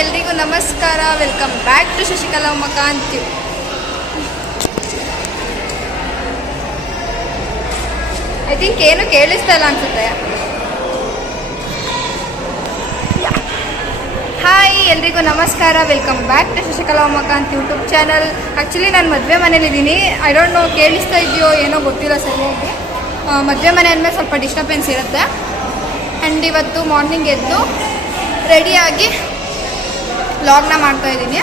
ಎಲ್ರಿಗೂ ನಮಸ್ಕಾರ. Welcome back to Shashikala Umakanti I think ಏನು ಕೇಳಿಸ್ತಾ ಇಲ್ಲ ಅನ್ಸುತ್ತೆ. ಹಾಯ್ ಎಲ್ರಿಗೂ ನಮಸ್ಕಾರ. Welcome back to Shashikala Umakanth YouTube channel actually ನಾನು ಮದುವೆ ಮನೇಲಿದ್ದೀನಿ ಐ ಡೋಂಟ್ ನೋ ಕೇಳಿಸ್ತಾ ಇದೆಯೋ ಏನೋ ಗೊತ್ತಿಲ್ಲ ಸರಿಯಾಗಿ ಮದುವೆ ಮನೆ ಅಂದಮೇಲೆ ಸ್ವಲ್ಪ ಡಿಸ್ಟರ್ಬೆನ್ಸ್ ಇರುತ್ತೆ. ಆ್ಯಂಡ್ ಇವತ್ತು ಮಾರ್ನಿಂಗ್ ಎದ್ದು ರೆಡಿಯಾಗಿ ಲಾಗ್ನ ಮಾಡ್ತಾ ಇದ್ದೀನಿ.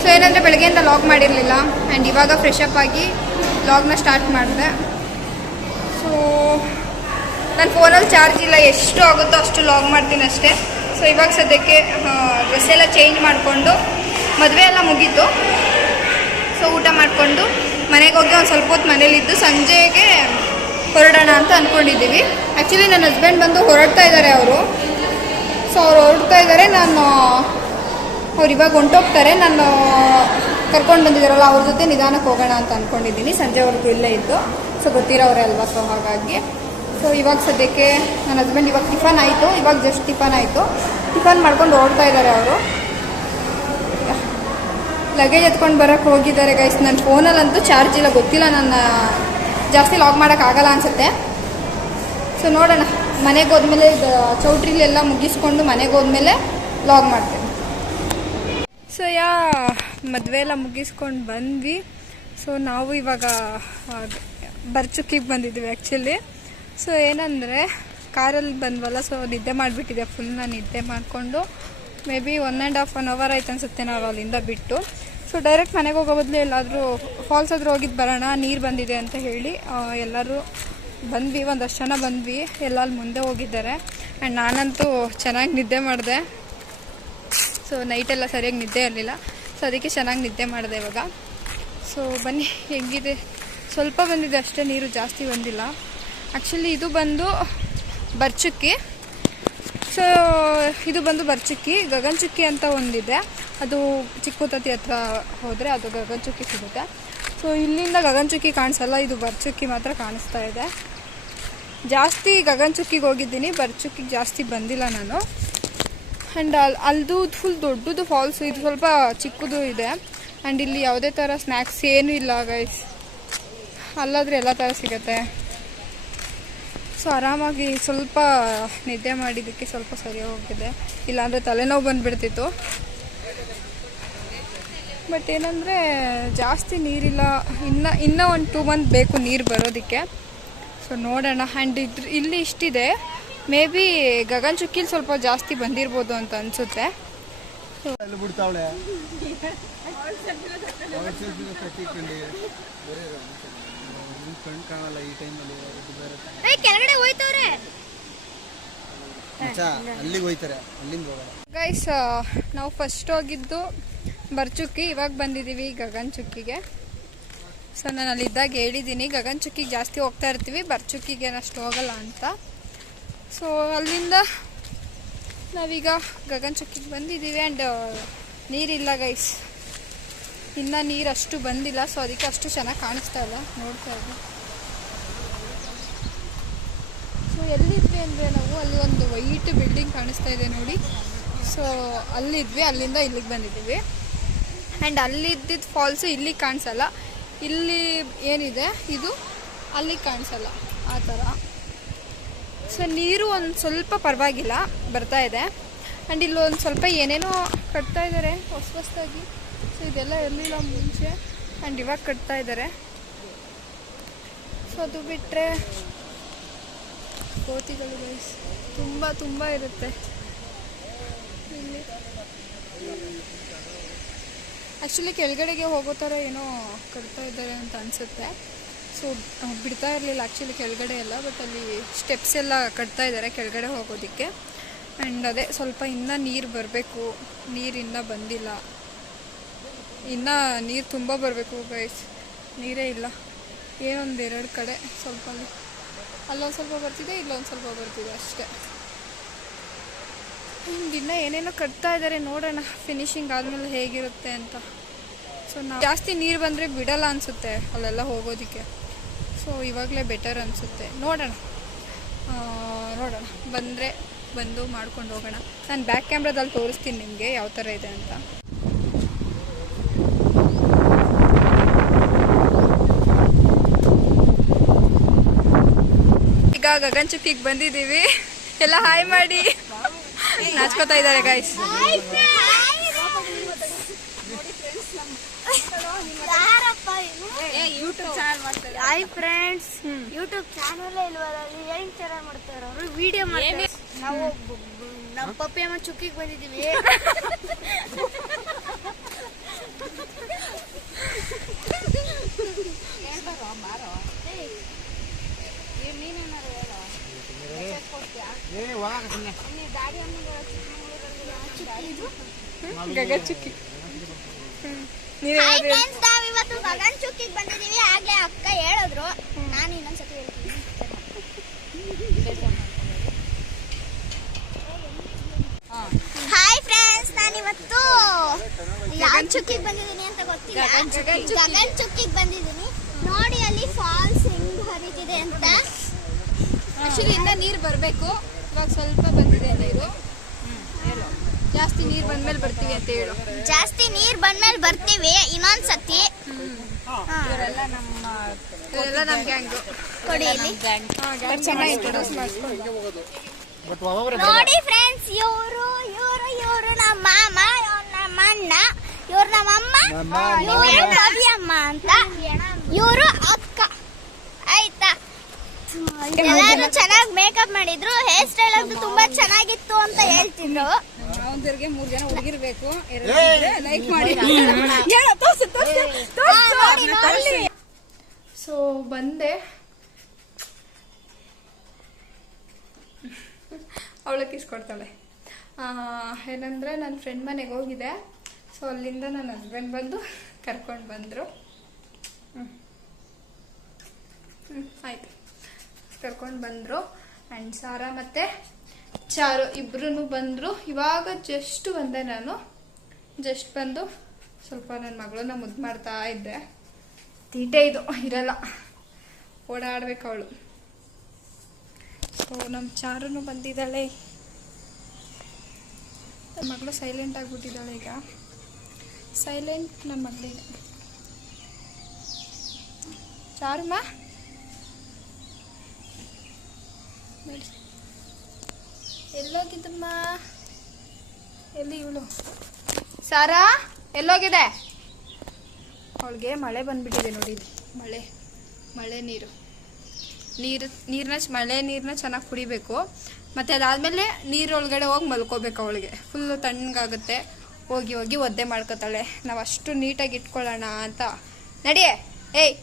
ಸೊ ಏನಂದರೆ ಬೆಳಗ್ಗೆಯಿಂದ ಲಾಗ್ ಮಾಡಿರಲಿಲ್ಲ. ಆ್ಯಂಡ್ ಇವಾಗ ಫ್ರೆಶ್ ಅಪ್ ಆಗಿ ಲಾಗ್ನ ಸ್ಟಾರ್ಟ್ ಮಾಡಿದೆ. ಸೊ ನನ್ನ ಫೋನಲ್ಲಿ ಚಾರ್ಜ್ ಇಲ್ಲ. ಎಷ್ಟು ಆಗುತ್ತೋ ಅಷ್ಟು ಲಾಗ್ ಮಾಡ್ತೀನಿ ಅಷ್ಟೇ. ಸೊ ಇವಾಗ ಸದ್ಯಕ್ಕೆ ಡ್ರೆಸ್ ಎಲ್ಲ ಚೇಂಜ್ ಮಾಡಿಕೊಂಡು ಮದುವೆ ಎಲ್ಲ ಮುಗೀತು. ಸೊ ಊಟ ಮಾಡಿಕೊಂಡು ಮನೆಗೆ ಹೋಗಿ ಒಂದು ಸ್ವಲ್ಪ ಹೊತ್ತು ಮನೇಲಿದ್ದು ಸಂಜೆಗೆ ಹೊರಡೋಣ ಅಂತ ಅಂದ್ಕೊಂಡಿದ್ದೀವಿ ಆ್ಯಕ್ಚುಲಿ ನನ್ನ ಹಸ್ಬೆಂಡ್ ಬಂದು ಹೊರಡ್ತಾ ಇದ್ದಾರೆ ಅವರು. ಸೊ ಅವ್ರು ಹೊರಡ್ತಾ ಇದ್ದಾರೆ. ನಾನು ಅವ್ರು ಇವಾಗ ಹೊಂಟೋಗ್ತಾರೆ. ನಾನು ಕರ್ಕೊಂಡು ಬಂದಿದ್ದಾರಲ್ಲ, ಅವ್ರ ಜೊತೆ ನಿಧಾನಕ್ಕೆ ಹೋಗೋಣ ಅಂತ ಅಂದ್ಕೊಂಡಿದ್ದೀನಿ ಸಂಜೆವರೆಗೂ ಇಲ್ಲೇ ಇದ್ದು. ಸೊ, ಗೊತ್ತಿರೋರೆ ಅಲ್ವಾ? ಸೊ, ಹಾಗಾಗಿ. ಸೊ, ಇವಾಗ ಸದ್ಯಕ್ಕೆ ನನ್ನ ಹಸ್ಬೆಂಡ್ ಇವಾಗ ಟಿಫನ್ ಆಯಿತು. ಇವಾಗ ಜಸ್ಟ್ ಟಿಫನ್ ಆಯಿತು. ಟಿಫನ್ ಮಾಡ್ಕೊಂಡು ಓಡ್ತಾ ಇದ್ದಾರೆ ಅವರು. ಲಗೇಜ್ ಎತ್ಕೊಂಡು ಬರೋಕ್ಕೆ ಹೋಗಿದ್ದಾರೆ ಗೈಸ್ ನನ್ನ ಫೋನಲ್ಲಂತೂ ಚಾರ್ಜ್ ಇಲ್ಲ. ಗೊತ್ತಿಲ್ಲ ನನ್ನ, ಜಾಸ್ತಿ ಲಾಗ್ ಮಾಡೋಕ್ಕಾಗಲ್ಲ ಅನಿಸುತ್ತೆ. ಸೊ, ನೋಡೋಣ. ಮನೆಗೆ ಹೋದ್ಮೇಲೆ ಚೌಟ್ರಿಲೆಲ್ಲ ಮುಗಿಸ್ಕೊಂಡು ಮನೆಗೆ ಹೋದ್ಮೇಲೆ ಲಾಗ್ ಮಾಡ್ತೇನೆ. ಸೊ ಯಾ ಮದುವೆ ಎಲ್ಲ ಮುಗಿಸ್ಕೊಂಡು ಬಂದ್ವಿ. ಸೊ ನಾವು ಇವಾಗ ಬರ್ಚುಕ್ಕಿಗೆ ಬಂದಿದ್ವಿ ಆ್ಯಕ್ಚುಲಿ ಸೊ ಏನಂದರೆ, ಕಾರಲ್ಲಿ ಬಂದ್ವಲ್ಲ ಸೊ ನಿದ್ದೆ ಮಾಡಿಬಿಟ್ಟಿದೆ ಫುಲ್ ನಾನು ನಿದ್ದೆ ಮಾಡಿಕೊಂಡು. Maybe one and half one hour ಆಯ್ತು ಅನ್ಸುತ್ತೆ ನಾವು ಅಲ್ಲಿಂದ ಬಿಟ್ಟು. ಸೊ ಡೈರೆಕ್ಟ್ ಮನೆಗೆ ಹೋಗೋ ಬದಲು ಎಲ್ಲಾದರೂ ಫಾಲ್ಸ್ ಆದರೂ ಹೋಗಿದ್ದು ಬರೋಣ, ನೀರು ಬಂದಿದೆ ಅಂತ ಹೇಳಿ ಎಲ್ಲರೂ ಬಂದ್ವಿ, ಒಂದಷ್ಟು ಜನ ಬಂದ್ವಿ ಎಲ್ಲ ಅಲ್ಲಿ ಮುಂದೆ ಹೋಗಿದ್ದಾರೆ. ಆ್ಯಂಡ್ ನಾನಂತೂ ಚೆನ್ನಾಗಿ ನಿದ್ದೆ ಮಾಡಿದೆ. ಸೊ ನೈಟೆಲ್ಲ ಸರಿಯಾಗಿ ನಿದ್ದೆ ಇರಲಿಲ್ಲ. ಸೊ ಅದಕ್ಕೆ ಚೆನ್ನಾಗಿ ನಿದ್ದೆ ಮಾಡಿದೆ ಇವಾಗ. ಸೊ ಬನ್ನಿ, ಹೆಂಗಿದೆ? ಸ್ವಲ್ಪ ಬಂದಿದೆ ಅಷ್ಟೇ, ನೀರು ಜಾಸ್ತಿ ಬಂದಿಲ್ಲ. ಆ್ಯಕ್ಚುಲಿ ಇದು ಬಂದು ಬರ್ಚುಕ್ಕಿ. ಸೊ ಇದು ಬಂದು ಬರ್ಚುಕ್ಕಿ. ಗಗನಚುಕ್ಕಿ ಅಂತ ಒಂದಿದೆ. ಅದು ಚಿಕ್ಕುತತಿ ಹತ್ರ ಹೋದರೆ ಅದು ಗಗನಚುಕ್ಕಿ ಸಿಗುತ್ತೆ. ಸೊ ಇಲ್ಲಿಂದ ಗಗನಚುಕ್ಕಿ ಕಾಣಿಸಲ್ಲ, ಇದು ಬರ್ಚುಕ್ಕಿ ಮಾತ್ರ ಕಾಣಿಸ್ತಾ ಇದೆ. ಜಾಸ್ತಿ ಗಗನಚುಕ್ಕಿಗೆ ಹೋಗಿದ್ದೀನಿ, ಬರ್ಚುಕ್ಕಿಗೆ ಜಾಸ್ತಿ ಬಂದಿಲ್ಲ ನಾನು. ಆ್ಯಂಡ್ ಅಲ್ಲಿ ಅಲ್ಲದು ಫುಲ್ ದೊಡ್ಡದು ಫಾಲ್ಸ್ ಇದು ಸ್ವಲ್ಪ ಚಿಕ್ಕದು ಇದೆ ಆ್ಯಂಡ್ ಇಲ್ಲಿ ಯಾವುದೇ ಥರ ಸ್ನ್ಯಾಕ್ಸ್ ಏನೂ ಇಲ್ಲ ಗೈಸ್ ಅಲ್ಲಾದರೆ ಎಲ್ಲ ಥರ ಸಿಗುತ್ತೆ ಸೊ ಆರಾಮಾಗಿ ಸ್ವಲ್ಪ ನಿದ್ದೆ ಮಾಡಿದ್ದಕ್ಕೆ ಸ್ವಲ್ಪ ಸರಿ ಹೋಗಿದೆ ಇಲ್ಲಾಂದರೆ ತಲೆನೋವು ಬಂದುಬಿಡ್ತಿತ್ತು ಬಟ್ ಏನಂದರೆ ಜಾಸ್ತಿ ನೀರಿಲ್ಲ ಇನ್ನು ಇನ್ನೂ ಒಂದು ಟೂ ಮಂತ್ ಬೇಕು ನೀರು ಬರೋದಕ್ಕೆ ಸೊ ನೋಡೋಣ ಆ್ಯಂಡ್ ಇದ್ರ ಇಲ್ಲಿ ಇಷ್ಟಿದೆ ಮೇ ಬಿ ಗಗನ್ ಚುಕ್ಕಿಲಿ ಸ್ವಲ್ಪ ಜಾಸ್ತಿ ಬಂದಿರ್ಬೋದು ಅಂತ ಅನ್ಸುತ್ತೆ. ಅಲ್ಲಿ ಬಿಡ್ತಾವಳೆ. ಕಣ್ ಕಾಣಲ್ಲ ಈ ಟೈಮಲ್ಲಿ ಕೆಳಗಡೆ ಹೋಯ್ತವ್ರೆ. ಅಲ್ಲಿಗೆ ಹೋಯ್ತಾರೆ ಅಲ್ಲಿಂದ ಹೋಗಲ್ಲ ಗೈಸ್ ನಾವು ಫಸ್ಟ್ ಹೋಗಿದ್ದು ಬರ್ಚುಕ್ಕಿ ಇವಾಗ ಬಂದಿದ್ದೀವಿ ಗಗನ್ ಚುಕ್ಕಿಗೆ. ಸೊ ನಾನು ಅಲ್ಲಿದ್ದಾಗ ಹೇಳಿದ್ದೀನಿ ಗಗನ್ ಚುಕ್ಕಿಗೆ ಜಾಸ್ತಿ ಹೋಗ್ತಾ ಇರ್ತೀವಿ ಬರ್ಚುಕ್ಕಿಗೆ ಅಷ್ಟು ಹೋಗಲ್ಲ ಅಂತ. ಸೊ ಅಲ್ಲಿಂದ ನಾವೀಗ ಗಗನ್ ಚಕ್ಕಿಗೆ ಬಂದಿದ್ದೀವಿ ಆ್ಯಂಡ್ ನೀರಿಲ್ಲ ಗೈಸ್ ಇನ್ನು ನೀರು ಅಷ್ಟು ಬಂದಿಲ್ಲ ಸೊ ಅದಕ್ಕೆ ಅಷ್ಟು ಚೆನ್ನಾಗಿ ಕಾಣಿಸ್ತಾ ಇಲ್ಲ, ನೋಡ್ತಾ ಇದ್ವಿ. ಸೊ ಎಲ್ಲಿದ್ವಿ ಅಂದರೆ ನಾವು ಅಲ್ಲಿ ಒಂದು ವೈಟ್ ಬಿಲ್ಡಿಂಗ್ ಕಾಣಿಸ್ತಾ ಇದೆ ನೋಡಿ. ಸೊ ಅಲ್ಲಿದ್ವಿ, ಅಲ್ಲಿಂದ ಇಲ್ಲಿಗೆ ಬಂದಿದ್ದೀವಿ. ಆ್ಯಂಡ್ ಅಲ್ಲಿದ್ದಿದ್ದು ಫಾಲ್ಸು ಇಲ್ಲಿಗೆ ಕಾಣಿಸಲ್ಲ. ಇಲ್ಲಿ ಏನಿದೆ, ಇದು ಅಲ್ಲಿಗೆ ಕಾಣಿಸಲ್ಲ, ಆ ಥರ. ಸೊ ನೀರು ಒಂದು ಸ್ವಲ್ಪ ಪರವಾಗಿಲ್ಲ, ಬರ್ತಾ ಇದೆ. ಆ್ಯಂಡ್ ಇಲ್ಲಿ ಒಂದು ಸ್ವಲ್ಪ ಏನೇನೋ ಕಟ್ತಾ ಇದ್ದಾರೆ ಹೊಸ ಹೊಸದಾಗಿ. ಸೊ ಇದೆಲ್ಲ ಇರಲಿಲ್ಲ ಮುಂಚೆ. ಆ್ಯಂಡ್ ಇವಾಗ ಕಟ್ತಾ ಇದ್ದಾರೆ ಸೊ ಅದು ಬಿಟ್ಟರೆ ಕೋತಿಗಳು ಗೈಸ್ ತುಂಬ ತುಂಬ ಇರುತ್ತೆ. ಇಲ್ಲಿ. ಆ್ಯಕ್ಚುಲಿ ಕೆಳಗಡೆಗೆ ಹೋಗೋ ಥರ ಏನೋ ಕಟ್ತಾ ಇದ್ದಾರೆ ಅಂತ ಅನಿಸುತ್ತೆ. ಸೊ ಬಿಡ್ತಾ ಇರಲಿಲ್ಲ ಆ್ಯಕ್ಚುಲಿ ಕೆಳಗಡೆ ಎಲ್ಲ ಬಟ್ ಅಲ್ಲಿ ಸ್ಟೆಪ್ಸ್ ಎಲ್ಲ ಕಟ್ತಾ ಇದ್ದಾರೆ ಕೆಳಗಡೆ ಹೋಗೋದಕ್ಕೆ. ಆ್ಯಂಡ್ ಅದೇ, ಸ್ವಲ್ಪ ಇನ್ನೂ ನೀರು ಬರಬೇಕು. ನೀರು ಇನ್ನೂ ಬಂದಿಲ್ಲ. ಇನ್ನೂ ನೀರು ತುಂಬ ಬರಬೇಕು ಗೈಸ್ ನೀರೇ ಇಲ್ಲ. ಏನೊಂದು ಎರಡು ಕಡೆ ಸ್ವಲ್ಪ ಅಲ್ಲಿ. ಅಲ್ಲೊಂದು ಸ್ವಲ್ಪ ಬರ್ತಿದೆ, ಇಲ್ಲೊಂದು ಸ್ವಲ್ಪ ಬರ್ತಿದೆ ಅಷ್ಟೇ. ಇನ್ನೂ ಏನೇನೋ ಕಟ್ತಾ ಇದ್ದಾರೆ ನೋಡೋಣ ಫಿನಿಶಿಂಗ್ ಆದಮೇಲೆ ಹೇಗಿರುತ್ತೆ ಅಂತ. ಸೊ ನಾವು ಜಾಸ್ತಿ ನೀರು ಬಂದರೆ ಬಿಡಲ್ಲ ಅನಿಸುತ್ತೆ ಅಲ್ಲೆಲ್ಲ ಹೋಗೋದಕ್ಕೆ. ಸೊ ಇವಾಗಲೇ ಬೆಟರ್ ಅನಿಸುತ್ತೆ. ನೋಡೋಣ. ನೋಡೋಣ. ಬಂದರೆ ಬಂದು ಮಾಡ್ಕೊಂಡು ಹೋಗೋಣ. ನಾನು ಬ್ಯಾಕ್ ಕ್ಯಾಮ್ರಾದಲ್ಲಿ ತೋರಿಸ್ತೀನಿ ನಿಮಗೆ ಯಾವ ಥರ ಇದೆ ಅಂತ. ಈಗ ಗಗನ್ಚುಕ್ಕಿಗೆ ಬಂದಿದ್ದೀವಿ. ಎಲ್ಲ ಹಾಯ್ ಮಾಡಿ. ನಾಚ್ಕೋತಾ ಇದ್ದಾರೆ guys hi friends YouTube channel ಇಲ್ವಲ್ಲ ಏನ್ ಚಾನಲ್ ಮಾಡ್ತಾರೆ ಅವರು? ವಿಡಿಯೋ ಮಾಡ್ತಾರೆ. ನಾವು ನಮ್ಮ ಪಪ್ಪಿ ಅಮ್ಮ ಚುಕ್ಕಿಗೆ ಬಂದಿದ್ದೀವಿ. ಗಗನಚುಕ್ಕಿ ನೀವೇ ಹಾಯ್ ಚುಕ್ಕಿ ಫ್ರೆಂಡ್ಸ್ ನಾವ್ ಗಗನ್ ಚುಕ್ಕಿಗೆ ಬಂದಿದ್ದೀವಿ ಆಗ್ಲೇ ಅಕ್ಕ ಹೇಳಿದ್ರು. ನಾನು ಇನ್ನೊಂದ್ಸತಿ ಹೇಳ್ತೀನಿ. ಹಾಯ್ ಫ್ರೆಂಡ್ಸ್ ನಾನಿವತ್ತು ಯಾವ ಚುಕ್ಕಿಗೆ ಬಂದಿದ್ದೀನಿ ಅಂತ ಗೊತ್ತಿಲ್ಲ. ಗಗನ್ ಚುಕ್ಕಿಗೆ ಬಂದಿದ್ದೀನಿ ನೋಡಿ ಅಲ್ಲಿ ಫಾಲ್ಸ್ ಹೆಂಗ್ ಹರಿತಿದೆ ಅಂತ. ಆಕ್ಚುಲಿ ಇಂದ ನೀರು ಬರಬೇಕು. ಇವಾಗ ಸ್ವಲ್ಪ ಬಂದಿದೆ ನೀರು ಜಾಸ್ತಿ ನೀರು ಬಂದ್ಮೇಲೆ ಬರ್ತೀವಿ ಅಂತ ಹೇಳು. ಜಾಸ್ತಿ ನೀರ್ ಬಂದ್ಮೇಲೆ ಬರ್ತೀವಿ ಇನ್ನೊಂದ್ಸತಿ. ಇವರೆಲ್ಲ ನಮ್ಮ ಇವರೆಲ್ಲ ನಮ್ಮ ಗ್ಯಾಂಗು ಕೊಡಿ ಇಲ್ಲಿ. ಚೆನ್ನಾಗಿ ಇಂಟ್ರೊಡ್ಯೂಸ್ ಮಾಡಿಸ್ಕೊಂಡು ಬಟ್ ಒಬ್ಬೊಬ್ರೆ ನೋಡಿ ಫ್ರೆಂಡ್ಸ್ ಇವರು ಇವರು ಇವರು ನಮ್ಮ ಮಾಮ ಇವ್ರು ನಮ್ಮ ಅಣ್ಣ ಇವ್ರು ನಮ್ಮ ಅಮ್ಮ ನಮ್ಮ ಇವರು ಕವಿಯಮ್ಮ ಅಂತ ಇವರು ಅಕ್ಕ. ಆಯ್ತಾ? ಎಲ್ಲಾರು ಚೆನ್ನಾಗಿ ಮೇಕಪ್ ಮಾಡಿದ್ರು. ಹೇರ್ ಸ್ಟೈಲ್ ಅಂತೂ ತುಂಬಾ ಚೆನ್ನಾಗಿತ್ತು ಅಂತ ಹೇಳ್ತಿದ್ರು. ನಾವೊಂದರಿಗೆ ಮೂರು ಜನ ಹುಡುಗಿರ್ಬೇಕು. ಏಯ್! ಲೈಕ್ ಮಾಡಿ. ಸೊ ಬಂದೆ. ಅವಳು ಕಿಸ್ಕೊಡ್ತಾಳೆ ಏನಂದರೆ ನನ್ನ ಫ್ರೆಂಡ್ ಮನೆಗೆ ಹೋಗಿದೆ. ಸೊ ಅಲ್ಲಿಂದ ನನ್ನ ಹಸ್ಬೆಂಡ್ ಬಂದು ಕರ್ಕೊಂಡು ಬಂದರು. ಹ್ಞೂ ಹ್ಞೂ ಆಯಿತು. ಕರ್ಕೊಂಡು ಬಂದರು. ಆ್ಯಂಡ್ ಸಾರ ಮತ್ತು ಚಾರು ಇಬ್ಬರೂ ಬಂದರು. ಇವಾಗ ಜಸ್ಟ್ ಬಂದೆ ನಾನು. ಜಸ್ಟ್ ಬಂದು ಸ್ವಲ್ಪ ನನ್ನ ಮಗಳನ್ನ ಮುದ್ದು ಮಾಡ್ತಾ ಇದ್ದೆ. ತೀಟೆ ಇದು, ಇರಲ್ಲ. ಓಡಾಡ್ಬೇಕು ಅವಳು. ಸೊ ನಮ್ಮ ಚಾರು ಬಂದಿದ್ದಾಳೆ. ನನ್ನ ಮಗಳು ಸೈಲೆಂಟ್ ಆಗಿಬಿಟ್ಟಿದ್ದಾಳೆ ಈಗ. ಸೈಲೆಂಟ್ ನನ್ನ ಮಗಳಿಗೆ. ಚಾರುಮ್ಮ ನೋಡಿ. ಎಲ್ಲೋಗಿದ್ದಮ್ಮ ಎಲ್ಲಿ ಇವಳು? ಸಾರಾ, ಎಲ್ಲೋಗಿದೆ? ಅವಳಿಗೆ ಮಳೆ ಬಂದ್ಬಿಟ್ಟಿದೆ ನೋಡಿ. ಮಳೆ ಮಳೆ ನೀರು. ನೀರು ನೀರನ್ನ ಮಳೆ ನೀರನ್ನ ಚೆನ್ನಾಗಿ ಕುಡಿಬೇಕು. ಮತ್ತು ಅದಾದಮೇಲೆ ನೀರೊಳಗಡೆ ಹೋಗಿ ಮಲ್ಕೋಬೇಕು ಅವಳಿಗೆ. ಫುಲ್ಲು ತಣ್ಣಗಾಗುತ್ತೆ. ಹೋಗಿ ಹೋಗಿ ಒದ್ದೆ ಮಾಡ್ಕೋತಾಳೆ. ನಾವು ಅಷ್ಟು ನೀಟಾಗಿ ಇಟ್ಕೊಳ್ಳೋಣ ಅಂತ. ನಡಿಯೇ ಏಯ್,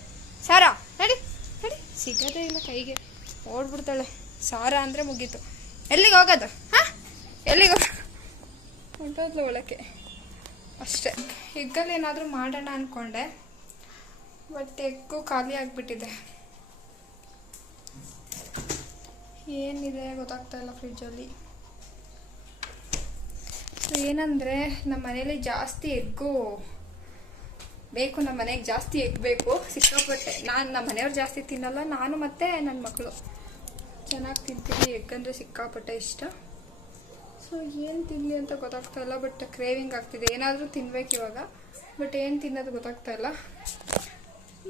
ಸಾರಾ, ನಡಿ ನಡಿ. ಸಿಗೋದೇ ಇಲ್ಲ ಕೈಗೆ. ಓಡ್ಬಿಡ್ತಾಳೆ. ಸಾರ ಅಂದರೆ ಮುಗೀತು. ಎಲ್ಲಿಗೆ ಹೋಗೋದು? ಹಾಂ? ಎಲ್ಲಿಗೆ ಹೊಂಟೋದ್ಲು ಒಳಕ್ಕೆ. ಅಷ್ಟೇ. ಎಗ್ಗಲ್ಲಿ ಏನಾದರೂ ಮಾಡೋಣ ಅಂದ್ಕೊಂಡೆ ಬಟ್ ಎಗ್ಗು ಖಾಲಿ ಆಗಿಬಿಟ್ಟಿದೆ. ಏನಿದೆ ಗೊತ್ತಾಗ್ತಾ ಇಲ್ಲ ಫ್ರಿಜ್ಜಲ್ಲಿ. ಸೊ ಏನಂದರೆ, ನಮ್ಮ ಮನೇಲಿ ಜಾಸ್ತಿ ಎಗ್ಗು ಬೇಕು, ನಮ್ಮ ಮನೆಗೆ ಜಾಸ್ತಿ ಎಗ್ ಬೇಕು. ಸಿಕ್ಕಾಪಟ್ಟೆ. ನಾನು, ನಮ್ಮ ಮನೆಯವ್ರು ಜಾಸ್ತಿ ತಿನ್ನಲ್ಲ, ನಾನು ಮತ್ತು ನನ್ನ ಮಕ್ಕಳು ಚೆನ್ನಾಗಿ ತಿಂತೀನಿ ಎಗ್ ಅಂದರೆ ಸಿಕ್ಕಾಪಟ್ಟೆ ಇಷ್ಟ. ಸೊ ಏನು ತಿನ್ನಲಿ ಅಂತ ಗೊತ್ತಾಗ್ತಾ ಇಲ್ಲ ಬಟ್ ಕ್ರೇವಿಂಗ್ ಆಗ್ತಿದೆ. ಏನಾದರೂ ತಿನ್ಬೇಕು ಇವಾಗ ಬಟ್ ಏನು ತಿನ್ನೋದು ಗೊತ್ತಾಗ್ತಾ ಇಲ್ಲ.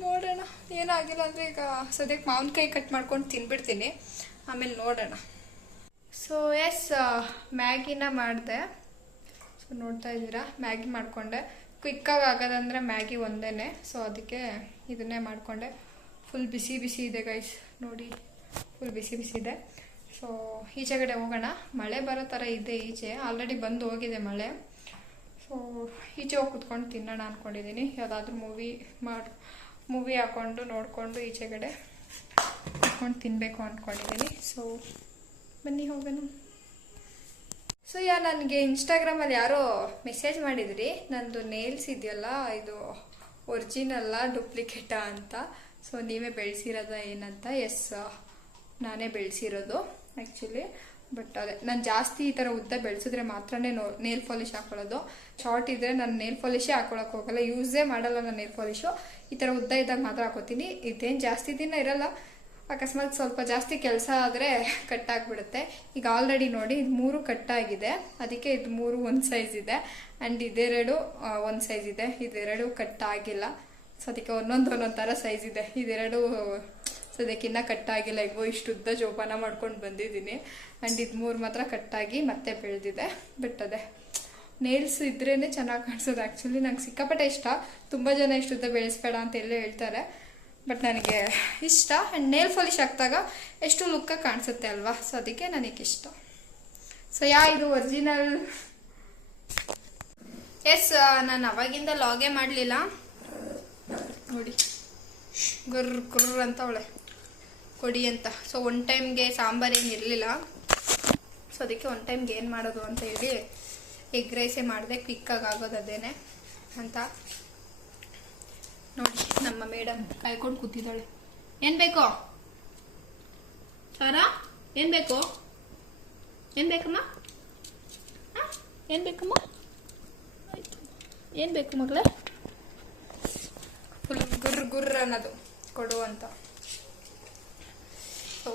ನೋಡೋಣ, ಏನಾಗಿಲ್ಲ ಅಂದರೆ ಈಗ ಸದ್ಯಕ್ಕೆ ಮಾವಿನಕಾಯಿ ಕಟ್ ಮಾಡ್ಕೊಂಡು ತಿನ್ಬಿಡ್ತೀನಿ. ಆಮೇಲೆ ನೋಡೋಣ. ಸೊ ಎಸ್ ಮ್ಯಾಗಿನ ಮಾಡಿದೆ. ಸೊ ನೋಡ್ತಾ ಇದ್ದೀರಾ? ಮ್ಯಾಗಿ ಮಾಡಿಕೊಂಡೆ. ಕ್ವಿಕ್ಕಾಗಿ ಆಗೋದಂದರೆ ಮ್ಯಾಗಿ ಒಂದೇ ಸೊ ಅದಕ್ಕೆ ಇದನ್ನೇ ಮಾಡಿಕೊಂಡೆ. ಫುಲ್ ಬಿಸಿ ಬಿಸಿ ಇದೆ ಗೈಸ್ ನೋಡಿ. ಫುಲ್ ಬಿಸಿ ಬಿಸಿ ಇದೆ. ಸೊ ಈಚೆ ಕಡೆ ಹೋಗೋಣ. ಮಳೆ ಬರೋ ಥರ ಇದೆ ಈಚೆ. ಆಲ್ರೆಡಿ ಬಂದು ಹೋಗಿದೆ ಮಳೆ. ಸೊ ಈಚೆ ಹೋಗಿ ಕುತ್ಕೊಂಡು ತಿನ್ನೋಣ ಅಂದ್ಕೊಂಡಿದ್ದೀನಿ ಯಾವುದಾದ್ರೂ ಮೂವಿ ಮಾಡಿ ಮೂವಿ ಹಾಕ್ಕೊಂಡು ನೋಡಿಕೊಂಡು ಈಚೆ ಕಡೆ ಕುತ್ಕೊಂಡು ತಿನ್ನಬೇಕು ಅಂದ್ಕೊಂಡಿದ್ದೀನಿ ಸೊ ಬನ್ನಿ ಹೋಗೋಣ. ಸೊ ಯಾ, ನನಗೆ ಇನ್ಸ್ಟಾಗ್ರಾಮಲ್ಲಿ ಯಾರೋ ಮೆಸೇಜ್ ಮಾಡಿದ್ರಿ. ನಂದು ನೇಲ್ಸ್ ಇದೆಯಲ್ಲ, ಇದು ಒರಿಜಿನಲ್ಲ ಡೂಪ್ಲಿಕೇಟಾ ಅಂತ. ಸೊ ನೀವೇ ಬೆಳೆಸಿರೋದ ಏನಂತ? ಎಸ್ ನಾನೇ ಬೆಳೆಸಿರೋದು ಆ್ಯಕ್ಚುಲಿ ಬಟ್ ಅದೇ, ನಾನು ಜಾಸ್ತಿ ಈ ಥರ ಉದ್ದ ಬೆಳೆಸಿದ್ರೆ ಮಾತ್ರನೇ ನೋ ನೇಲ್ ಪಾಲಿಷ್ ಹಾಕೊಳ್ಳೋದು. ಶಾರ್ಟ್ ಇದ್ದರೆ ನಾನು ನೇಲ್ ಪಾಲಿಷೇ ಹಾಕೊಳಕ್ಕೆ ಹೋಗಲ್ಲ. ಯೂಸೇ ಮಾಡಲ್ಲ ನಾನು ನೇಲ್ ಪಾಲಿಷು ಈ ಥರ ಉದ್ದ ಇದ್ದಾಗ ಮಾತ್ರ ಹಾಕೋತೀನಿ. ಇದೇನು ಜಾಸ್ತಿ ದಿನ ಇರಲ್ಲ. ಅಕಸ್ಮಾತ್ ಸ್ವಲ್ಪ ಜಾಸ್ತಿ ಕೆಲಸ ಆದರೆ ಕಟ್ ಆಗಿಬಿಡುತ್ತೆ. ಈಗ ಆಲ್ರೆಡಿ ನೋಡಿ, ಇದು ಮೂರು ಕಟ್ಟಾಗಿದೆ ಅದಕ್ಕೆ ಇದು ಮೂರು ಒಂದು ಸೈಜ್ ಇದೆ. ಆ್ಯಂಡ್ ಇದೆರಡು ಒಂದು ಸೈಜ್ ಇದೆ. ಇದೆರಡು ಕಟ್ ಆಗಿಲ್ಲ. ಸೊ ಅದಕ್ಕೆ ಒಂದೊಂದು ಒಂದೊಂದು ಥರ ಸೈಜ್ ಇದೆ. ಇದೆರಡು ಸದ್ಯಕ್ಕಿನ್ನ ಕಟ್ಟಾಗಿಲ್ಲ ಲೈಕ್ ಇಷ್ಟು ಉದ್ದ ಜೋಪಾನ ಮಾಡ್ಕೊಂಡು ಬಂದಿದ್ದೀನಿ. ಆ್ಯಂಡ್ ಇದು ಮೂರು ಮಾತ್ರ ಕಟ್ಟಾಗಿ ಮತ್ತೆ ಬೆಳೆದಿದೆ. ಬಟ್ ಅದೇ ನೇಲ್ಸ್ ಇದ್ರೇ ಚೆನ್ನಾಗಿ ಕಾಣಿಸೋದು. ಆ್ಯಕ್ಚುಲಿ ನಂಗೆ ಸಿಕ್ಕಾಪಟ್ಟೆ ಇಷ್ಟ. ತುಂಬ ಜನ ಇಷ್ಟು ಉದ್ದ ಬೆಳೆಸ್ಬೇಡ ಅಂತ ಎಲ್ಲ ಹೇಳ್ತಾರೆ. ಬಟ್ ನನಗೆ ಇಷ್ಟ. ಆ್ಯಂಡ್ ನೇಲ್ ಪಾಲಿಶ್ ಹಾಕಿದಾಗ ಎಷ್ಟು ಲುಕ್ಕಾಗಿ ಕಾಣಿಸುತ್ತೆ ಅಲ್ವಾ? ಸೊ ಅದಕ್ಕೆ ನನಗೆ ಇಷ್ಟ. ಸೊ ಯಾ, ಇದು ಒರಿಜಿನಲ್ ಎಸ್ ನಾನು ಅವಾಗಿಂದ ಲಾಗೇ ಮಾಡಲಿಲ್ಲ. ನೋಡಿ. ಗುರ್ರ್ ಗುರ್ರ್ ಅಂತ ಅವಳೆ. ಕೊಡಿ ಅಂತ. ಸೊ ಒನ್ ಟೈಮ್ಗೆ ಸಾಂಬಾರು ಏನು ಇರಲಿಲ್ಲ. ಸೊ ಅದಕ್ಕೆ ಒನ್ ಟೈಮ್ಗೆ ಏನು ಮಾಡೋದು ಅಂತ ಹೇಳಿ ಎಗ್ ರೈಸೇ ಮಾಡಿದೆ. ಕ್ವಿಕ್ಕಾಗಿ ಆಗೋದು ಅದೇನೆ ಅಂತ. ನೋಡಿ, ನಮ್ಮ ಮೇಡಮ್ ಕಾಯ್ಕೊಂಡು ಕೂತಿದ್ದಾಳೆ. ಏನು ಬೇಕೋ? ಸಾರಾ, ಏನು ಬೇಕು? ಏನು ಬೇಕಮ್ಮ? ಏನು ಬೇಕಮ್ಮ? ಏನು ಬೇಕು ಮಗಳೇ? ಫುಲ್ ಗುರ್ ಗುರ್ ಅನ್ನೋದು ಕೊಡು ಅಂತ. ಸೊ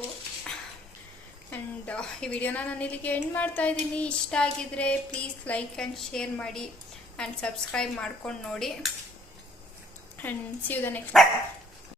ಆ್ಯಂಡ್ ಈ ವಿಡಿಯೋನ ನಾನು ಇಲ್ಲಿಗೆ ಎಂಡ್ ಮಾಡ್ತಾ ಇದ್ದೀನಿ. ಇಷ್ಟ ಆಗಿದ್ರೆ ಪ್ಲೀಸ್ ಲೈಕ್ ಆ್ಯಂಡ್ ಶೇರ್ ಮಾಡಿ ಆ್ಯಂಡ್ ಸಬ್ಸ್ಕ್ರೈಬ್ ಮಾಡ್ಕೊಂಡು ನೋಡಿ. And see you the next